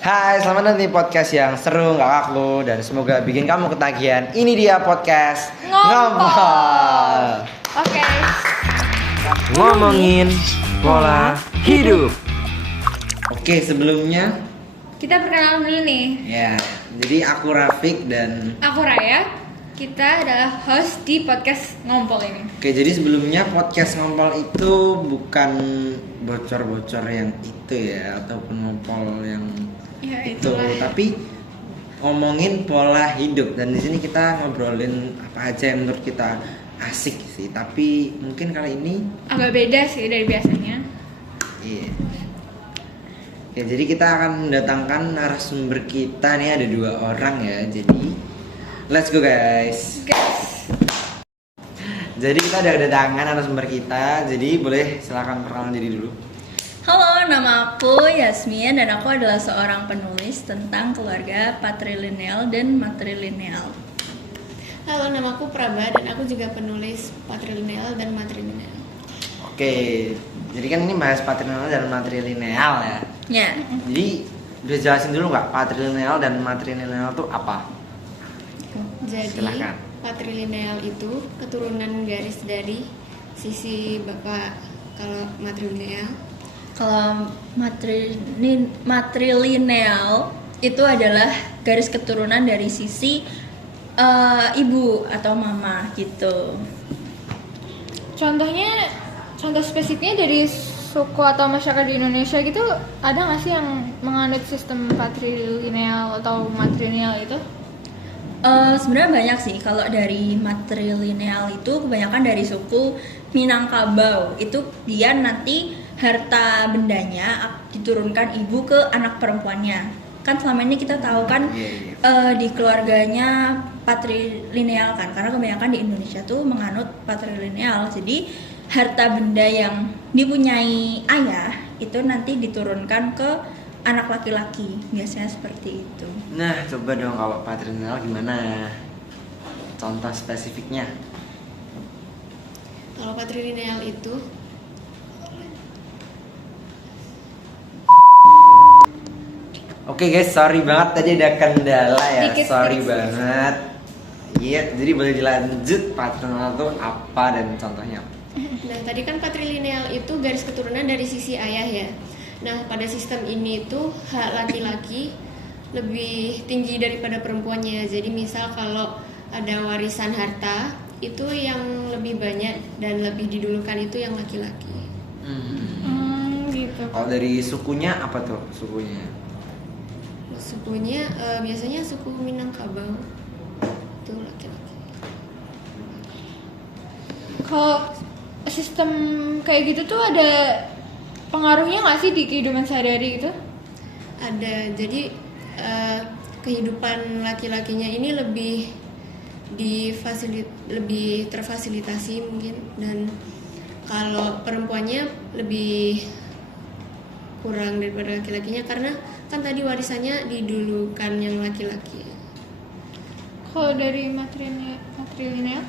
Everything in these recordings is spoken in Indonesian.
Hai, selamat datang di podcast yang seru, gak kaku, dan semoga bikin kamu ketagihan. Ini dia podcast Ngompol. Oke. Ngomongin pola hidup. Oke, sebelumnya Kita perkenalan dulu nih. ya, jadi aku Rafiq dan Aku Raya. Kita adalah host di podcast Ngompol ini. oke, jadi sebelumnya podcast Ngompol itu bukan bocor-bocor yang itu ya, ataupun ngompol yang Ya, itu, itulah. tapi ngomongin pola hidup. Dan di sini kita ngobrolin apa aja yang menurut kita asik sih, tapi mungkin kali ini Agak beda sih dari biasanya. iya. Ya, jadi kita akan mendatangkan narasumber kita nih, ada 2 orang ya. Jadi let's go guys. Guys, Jadi kita ada kedatangan narasumber kita. Jadi boleh silakan perkenalan diri dulu. Halo, nama aku Yasmin dan aku adalah seorang penulis tentang keluarga patrilineal dan matrilineal. Halo, namaku Praba dan aku juga penulis patrilineal dan matrilineal. Oke, jadi kan ini bahas patrilineal dan matrilineal ya. Ya, Jadi bisa jelasin dulu nggak patrilineal dan matrilineal itu apa? Jadi, Silakan. patrilineal itu keturunan garis dari sisi bapak. Kalau matrilineal kalau matrilineal itu adalah garis keturunan dari sisi ibu atau mama gitu. contoh spesifiknya dari suku atau masyarakat di Indonesia gitu, ada nggak sih yang menganut sistem patrilineal atau matrilineal itu? Sebenarnya banyak sih. Kalau dari matrilineal itu kebanyakan dari suku Minangkabau. Itu dia nanti harta bendanya diturunkan ibu ke anak perempuannya. Kan selama ini kita tahu kan di keluarganya patrilineal kan, karena kebanyakan di Indonesia tuh menganut patrilineal. Jadi harta benda yang dipunyai ayah itu nanti diturunkan ke anak laki-laki, biasanya seperti itu. Nah, coba dong kalau patrilineal gimana? Contoh spesifiknya. kalau patrilineal itu Oke guys, sorry banget tadi ada kendala ya. Dikit, sorry dikit. banget. Iya, jadi boleh dilanjut patrilineal itu apa dan contohnya? Nah, tadi kan patrilineal itu garis keturunan dari sisi ayah ya. Nah, pada sistem ini tuh hak laki-laki lebih tinggi daripada perempuannya. Jadi misal kalau ada warisan harta, itu yang lebih banyak dan lebih didulukan itu yang laki-laki. Gitu. Kalau dari sukunya apa tuh sukunya? Sukunya biasanya suku Minangkabau itu laki-laki. Kalau sistem kayak gitu tuh ada pengaruhnya nggak sih di kehidupan sehari-hari gitu? Ada, jadi kehidupan laki-lakinya ini lebih lebih terfasilitasi mungkin, dan kalau perempuannya lebih kurang daripada laki-lakinya karena kan tadi warisannya didulukan yang laki-laki. Kalau dari matrilineal?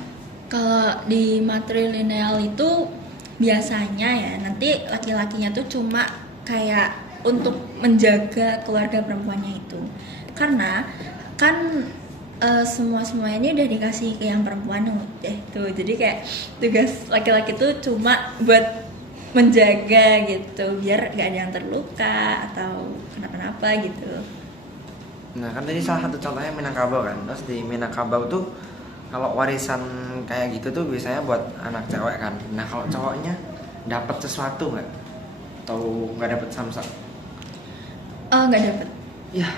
Kalau di matrilineal itu biasanya ya nanti laki-lakinya tuh cuma kayak untuk menjaga keluarga perempuannya itu, karena kan semua ini udah dikasih ke yang perempuan tuh, jadi kayak tugas laki-laki tuh cuma buat menjaga gitu biar gak ada yang terluka atau kenapa-napa gitu. Nah, kan tadi salah satu contohnya Minangkabau kan. Terus di Minangkabau tuh kalau warisan kayak gitu tuh biasanya buat anak cewek kan. Nah, kalau cowoknya dapat sesuatu nggak? Atau nggak dapat samsak? Nggak dapet, Ya.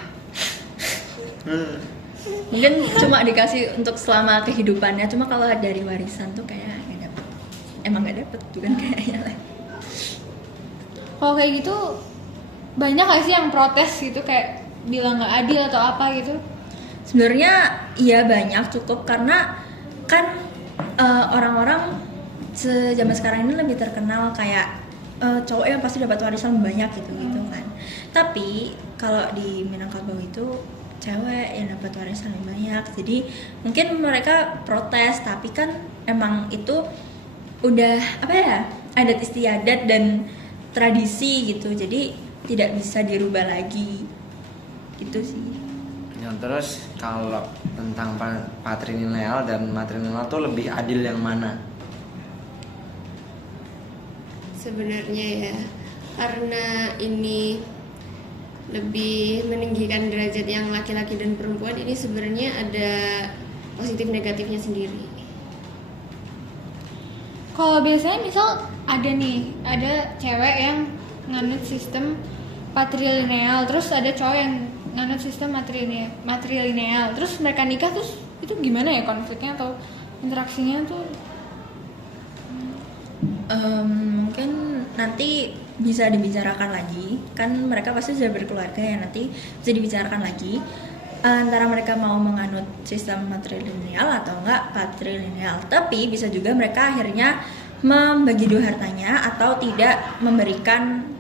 mungkin cuma dikasih untuk selama kehidupannya. Cuma kalau dari warisan tuh kayak nggak dapet, emang nggak dapet bukan kayaknya lah. Kalau kayak gitu banyak gak sih yang protes gitu, kayak bilang nggak adil atau apa gitu? Sebenarnya iya banyak, cukup, karena kan orang-orang zaman sekarang ini lebih terkenal kayak cowok yang pasti dapat warisan banyak gitu kan. Tapi kalau di Minangkabau itu cewek yang dapat warisan lebih banyak. Jadi mungkin mereka protes, tapi kan emang itu udah apa ya, adat istiadat dan tradisi gitu. Jadi tidak bisa dirubah lagi. gitu sih. Ya, terus kalau tentang patrilineal dan matrilineal tuh lebih adil yang mana? Sebenarnya ya, karena ini lebih meninggikan derajat yang laki-laki dan perempuan, ini sebenarnya ada positif negatifnya sendiri. Kalau biasanya misal ada cewek yang nganut sistem patrilineal, terus ada cowok yang nganut sistem matrilineal, terus mereka nikah, terus itu gimana ya konfliknya atau interaksinya tuh? Mungkin nanti bisa dibicarakan lagi, kan mereka pasti sudah berkeluarga ya, nanti bisa dibicarakan lagi antara mereka mau menganut sistem matrilineal atau enggak patrilineal. Tapi bisa juga mereka akhirnya membagi dua hartanya atau tidak memberikan,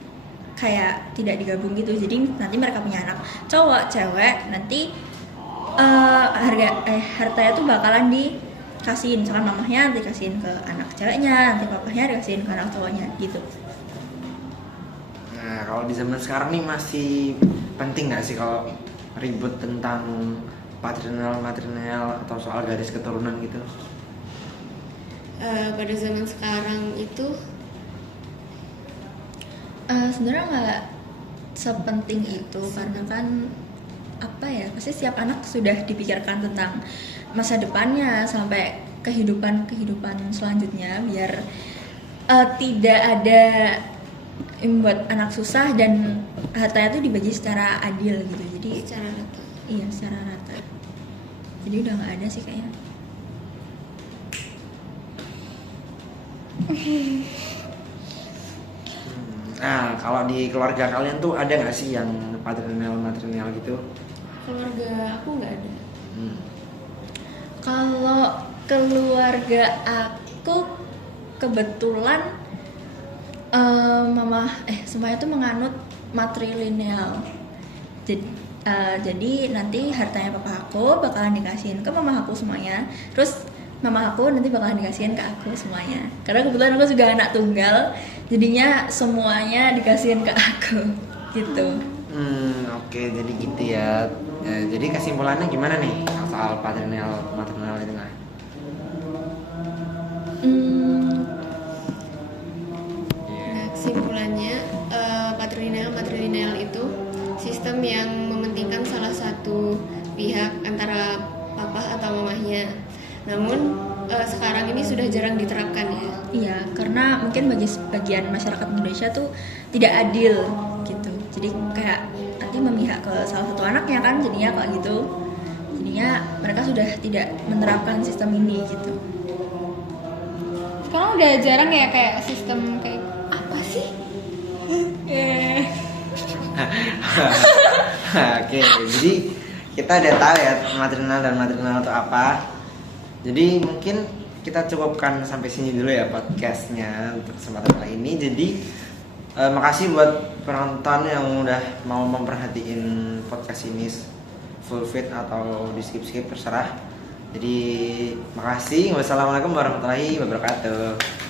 kayak tidak digabung gitu. Jadi nanti mereka punya anak cowok cewek, nanti hartanya tuh bakalan dikasihin, misalkan mamahnya dikasihin ke anak ceweknya, nanti papahnya dikasihin ke anak cowoknya gitu. Nah, kalau di zaman sekarang nih masih penting nggak sih kalau ribut tentang patrilineal, matrilineal atau soal garis keturunan gitu? Pada zaman sekarang itu Sebenarnya nggak sepenting itu, karena kan apa ya, pasti setiap anak sudah dipikirkan tentang masa depannya sampai kehidupan selanjutnya, biar tidak ada yang buat anak susah dan hartanya tuh dibagi secara adil gitu. Jadi secara rata. iya, secara rata. Jadi udah nggak ada sih kayaknya. Nah, kalau di keluarga kalian tuh ada nggak sih yang patrilineal, matrilineal gitu? Keluarga aku nggak ada. Kalau keluarga aku kebetulan semuanya tuh menganut matrilineal. Jadi nanti hartanya papa aku bakalan dikasihin ke mama aku semuanya. Terus mama aku nanti bakalan dikasihin ke aku semuanya. Karena kebetulan aku juga anak tunggal, jadinya semuanya dikasihin ke aku gitu. Oke, jadi gitu ya. Jadi kesimpulannya gimana nih soal patrilineal, matrilineal itu nggak? Nah, kesimpulannya matrilineal itu sistem yang mementingkan salah satu pihak antara papa atau mamahnya. Namun sekarang ini sudah jarang diterapkan ya. Iya, karena mungkin bagi sebagian masyarakat Indonesia tuh tidak adil gitu. Jadi kayak nanti memihak ke salah satu anaknya kan, jadinya kayak gitu. Jadinya mereka sudah tidak menerapkan sistem ini gitu. Sekarang udah jarang ya kayak sistem kayak apa sih? Oke, jadi kita udah tahu ya matrilineal dan matrilineal itu apa. Jadi mungkin kita cukupkan sampai sini dulu ya podcastnya untuk kesempatan kali ini. Jadi makasih buat penonton yang udah mau memperhatiin podcast ini full fit atau di skip terserah. Jadi makasih. Wassalamualaikum warahmatullahi wabarakatuh.